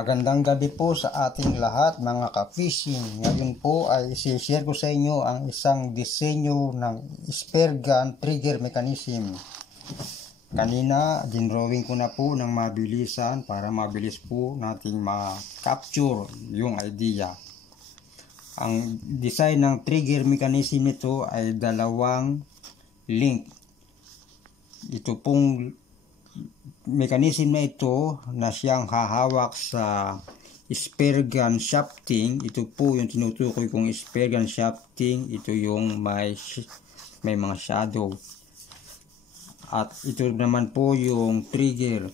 Magandang gabi po sa ating lahat mga ka-fishing. Ngayon po ay i-share ko sa inyo ang isang disenyo ng spear gun trigger mechanism. Kanina dinrawing ko na po ng mabilisan para mabilis po nating ma-capture yung idea. Ang design ng trigger mechanism nito ay dalawang link. Ito pong mechanism na ito na siyang hahawak sa spear gun shafting. Ito po yung tinutukoy kong spear gun shafting. Ito yung may mga shadow. At ito naman po yung trigger.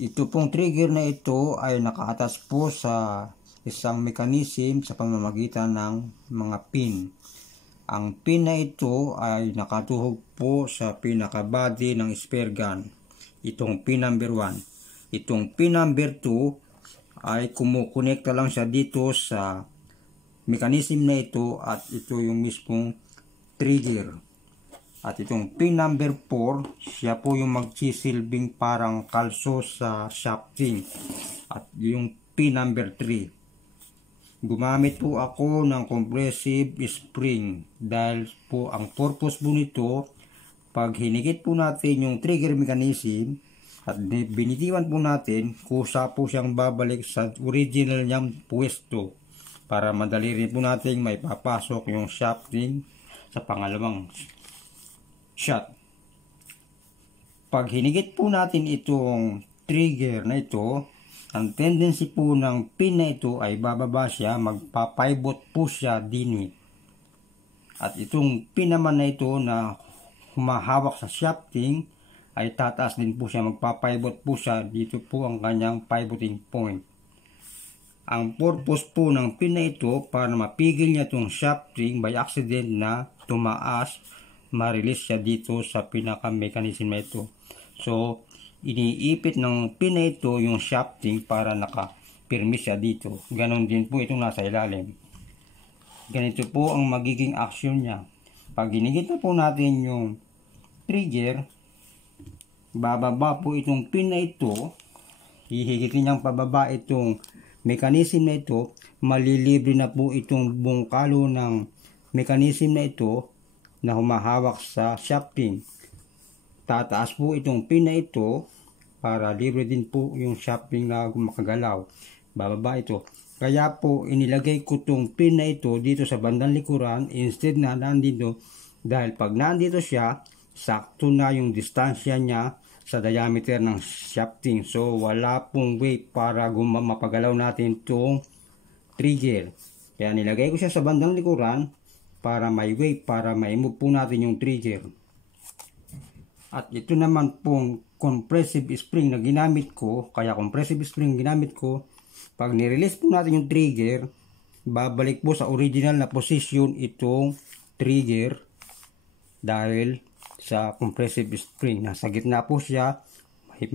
Ito pong trigger na ito ay nakaatas po sa isang mechanism sa pamamagitan ng mga pin. Ang pin na ito ay nakatuhog po sa pinaka-body ng spear gun. Itong pin number 1. Itong pin number 2 ay kumukonekta lang siya dito sa mechanism na ito at ito yung mismong trigger. At itong pin number 4, siya po yung magsisilbing parang kalso sa shafting. At yung pin number 3. Gumamit po ako ng compressive spring dahil po ang purpose po nito, pag hinikit po natin yung trigger mechanism at binitiwan po natin, kusa po siyang babalik sa original niyang pwesto para madali rin po natin may papasok yung shafting sa pangalawang shot. Pag hinikit po natin itong trigger na ito, ang tendency po ng pin na ito ay bababa siya, magpapivot po siya dinit. At itong pin naman na ito na humahawak sa shafting ay tataas din po siya, magpapivot po siya. Dito po ang kanyang pivoting point. Ang purpose po ng pin na ito para mapigil niya itong shafting by accident na tumaas, ma-release siya dito sa pinaka-mechanism na ito. So, iniipit ng pin na ito yung shafting para nakapirmi siya dito. Ganon din po itong nasa ilalim. Ganito po ang magiging action niya. Pag ginigit na po natin yung trigger, bababa po itong pin na ito, hihigitin niyang pababa itong mechanism na ito, malilibre na po itong bungkalo ng mechanism na ito na humahawak sa shafting. Tataas po itong pin na ito para libre din po yung shafting na makagalaw. Bababa ito. Kaya po inilagay ko itong pin na ito dito sa bandang likuran instead na nandito, dahil pag nandito siya, sakto na yung distansya niya sa diameter ng shafting. So wala pong way para mapagalaw natin itong trigger. Kaya nilagay ko siya sa bandang likuran para may way para ma-move po natin yung trigger. At ito naman pong compressive spring na ginamit ko. Kaya compressive spring ginamit ko, pag nirelease po natin yung trigger, babalik po sa original na position itong trigger dahil sa compressive spring. Nasa gitna po siya,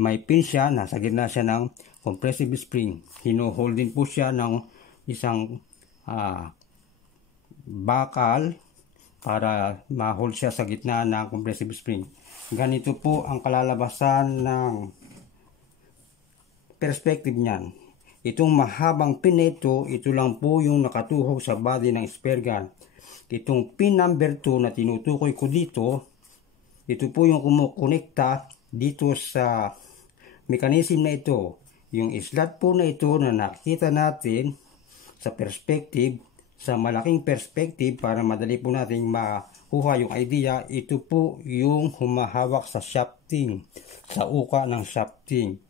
may pin siya, nasa gitna siya ng compressive spring. Hino-hold din po siya ng isang bakal para ma-hold siya sa gitna ng compressive spring. Ganito po ang kalalabasan ng perspective niyan. Itong mahabang pin na ito lang po yung nakatuhog sa body ng spear gun. Itong pin number 2 na tinutukoy ko dito, ito po yung kumukonekta dito sa mechanism na ito. Yung slot po na ito na nakikita natin sa perspective, sa malaking perspective para madali po natin makuha yung idea, ito po yung humahawak sa shafting, sa uka ng shafting.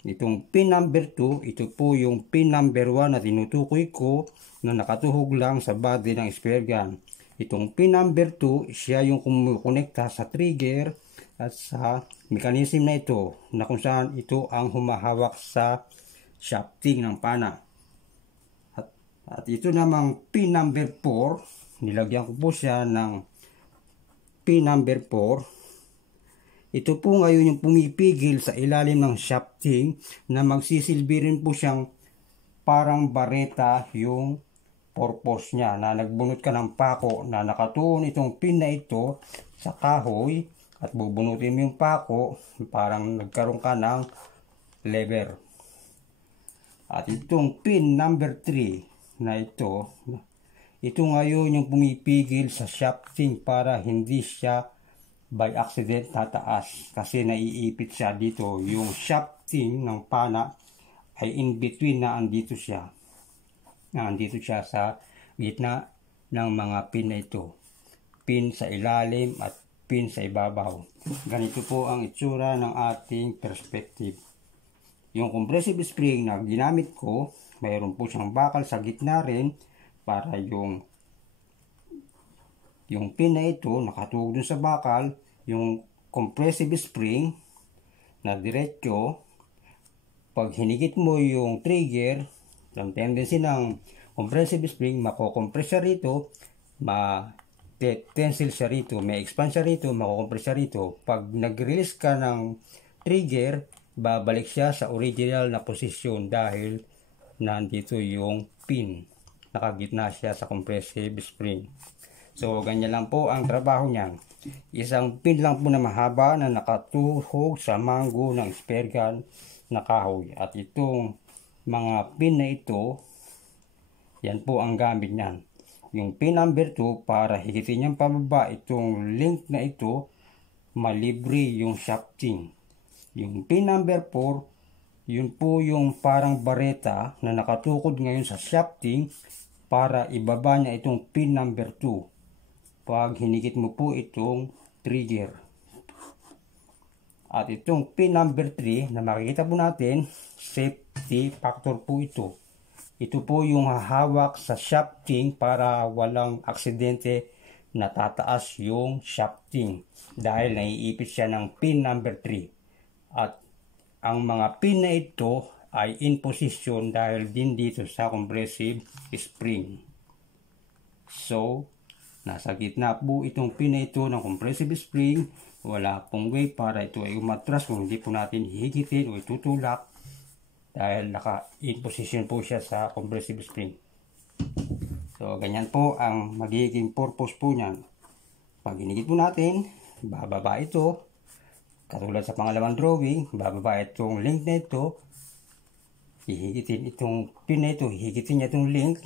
Itong pin number 2, ito po yung pin number 1 na tinutukoy ko na nakatuhog lang sa body ng spear gun. Itong pin number 2, siya yung kumukonekta sa trigger at sa mechanism na ito na kung saan ito ang humahawak sa shafting ng pana. At ito namang pin number 4, nilagyan ko po siya ng pin number 4. Ito po ngayon yung pumipigil sa ilalim ng shafting na magsisilbi rin po siyang parang bareta yung purpose niya, na nagbunot ka ng pako na nakatuon itong pin na ito sa kahoy at bubunutin mo yung pako, parang nagkaroon ka ng lever. At itong pin number 3 na ito ngayon yung pumipigil sa shafting para hindi siya by accident tataas, kasi naiipit siya dito. Yung shafting ng pana ay in between na andito siya sa gitna ng mga pin na ito, pin sa ilalim at pin sa ibabaw. Ganito po ang itsura ng ating perspective. Yung compressive spring na ginamit ko, mayroon po siyang bakal sa gitna rin para yung pin na ito nakatuog dun sa bakal. Yung compressive spring na diretso, pag hinigit mo yung trigger, ang tendency ng compressive spring, makokompress siya rito, ma-tensile siya rito, may expand siya rito, makokompress siya rito. Pag nag-release ka ng trigger, babalik siya sa original na posisyon dahil nandito yung pin, nakagitna siya sa compressive spring. So ganyan lang po ang trabaho niyan. Isang pin lang po na mahaba na nakatuhog sa mango ng spare gun na kahoy. At itong mga pin na ito, yan po ang gamit niyan. Yung pin number 2, para higitin niyang pababa itong link na ito, malibre yung shafting. Yung pin number 4, yun po yung parang bareta na nakatukod ngayon sa shafting para ibaba niya itong pin number 2 pag hinigit mo po itong trigger. At itong pin number 3 na makikita po natin, safety factor po ito. Ito po yung hahawak sa shafting para walang aksidente na tataas yung shafting dahil naiipit siya ng pin number 3. At ang mga pin na ito ay in position dahil din dito sa compressive spring. So, nasa gitna po itong pin na ito ng compressive spring. Wala pong way para ito ay umatras kung hindi po natin hihigitin o itutulak dahil naka-in position po siya sa compressive spring. So, ganyan po ang magiging purpose po niyan. Pag hinigit po natin, bababa ito. Katulad sa pangalawang drawing, bababa itong link na ito. Hihigitin itong pin na ito, hihigitin niya itong link.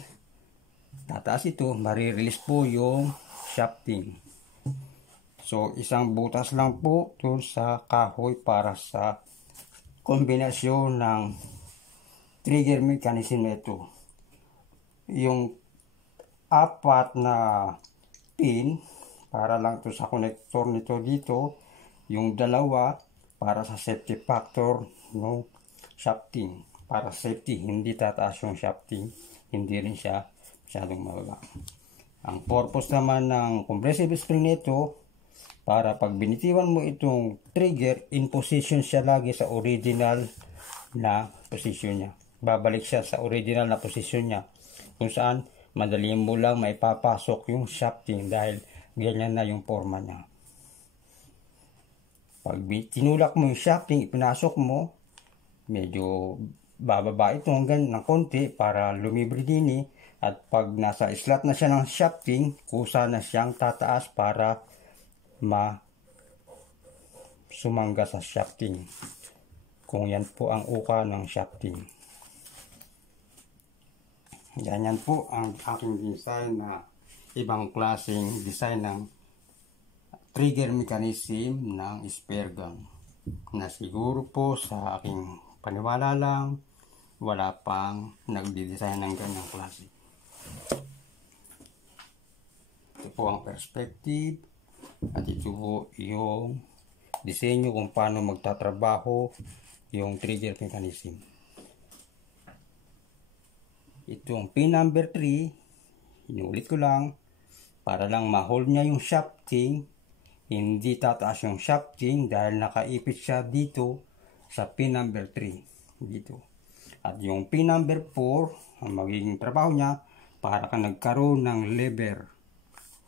Tataas ito, marirelease po yung shafting. So, isang butas lang po doon sa kahoy para sa kombinasyon ng trigger mechanism na ito. Yung 4 na pin, para lang to sa connector nito dito. Yung 2 para sa safety factor ng shafting. Para safety, hindi tataas yung shafting, hindi rin siya masyadong mababa. Ang purpose naman ng compressive spring nito, para pag binitiwan mo itong trigger, in position siya lagi sa original na position niya. Babalik siya sa original na position niya, kung saan madali mo lang maipapasok yung shafting dahil ganyan na yung forma niya. Pag tinulak mo yung shafting, ipinasok mo, medyo bababa ito hanggang ng konti para lumibre din. At pag nasa slot na siya ng shafting, kusa na siyang tataas para sumangga sa shafting. Kung yan po ang uka ng shafting. Ganyan po ang aking design na ibang klaseng design ng trigger mechanism ng spare gun. Na siguro po sa aking paniwala lang, wala pang nagdi-design ng ganyang klase. Ito po ang perspective at ito po yung disenyo kung paano magtatrabaho yung trigger mechanism. Itong pin number 3, inulit ko lang para lang ma-hold niya yung shafting. Hindi tataas yung shafting dahil nakaipit siya dito sa pin number 3 dito. At yung pin number 4, ang magiging trabaho niya, para kang nagkaroon ng lever,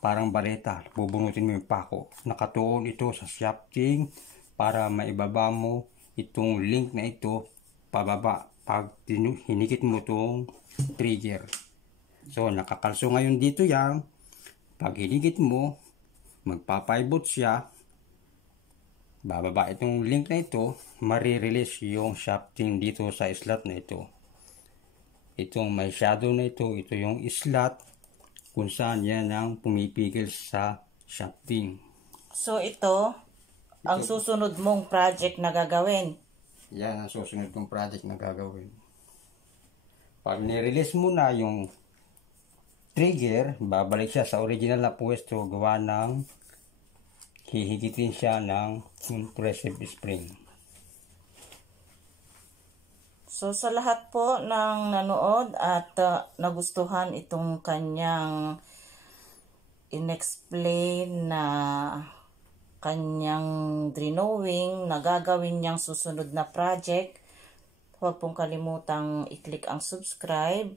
parang baleta, bubunutin mo yung pako. Nakatuon ito sa shafting para maibaba mo itong link na ito pababa pag hinikit mo itong trigger. So, nakakalso ngayon dito yan. Pag hinikit mo, magpapaibot siya, bababa itong link na ito, marirelease yung shafting dito sa slot na ito. Itong may shadow na ito yung slot kung saan yan ang pumipigil sa shafting. So ito, ang susunod mong project na gagawin. Yan ang susunod kong project na gagawin. Pag nirelease mo na yung trigger, babalik siya sa original na pwesto, gawa ng hihigitin siya ng compressive spring. So sa lahat po ng nanood at nagustuhan itong kanyang inexplain na kanyang drawing na gagawin niyang susunod na project, huwag pong kalimutang i-click ang subscribe.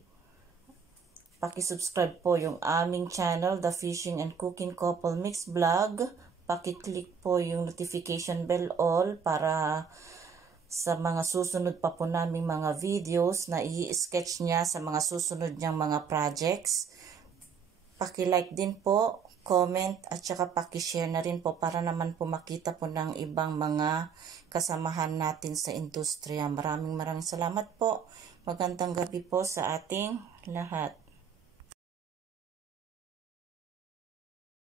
Paki-subscribe po yung aming channel, The Fishing and Cooking Couple Mix Vlog. Paki-click po yung notification bell all para sa mga susunod pa po naming mga videos na i-sketch niya sa mga susunod niyang mga projects. Paki-like din po, comment at saka paki-share na rin po para naman po makita po ng ibang mga kasamahan natin sa industriya. Maraming salamat po. Magandang gabi po sa ating lahat.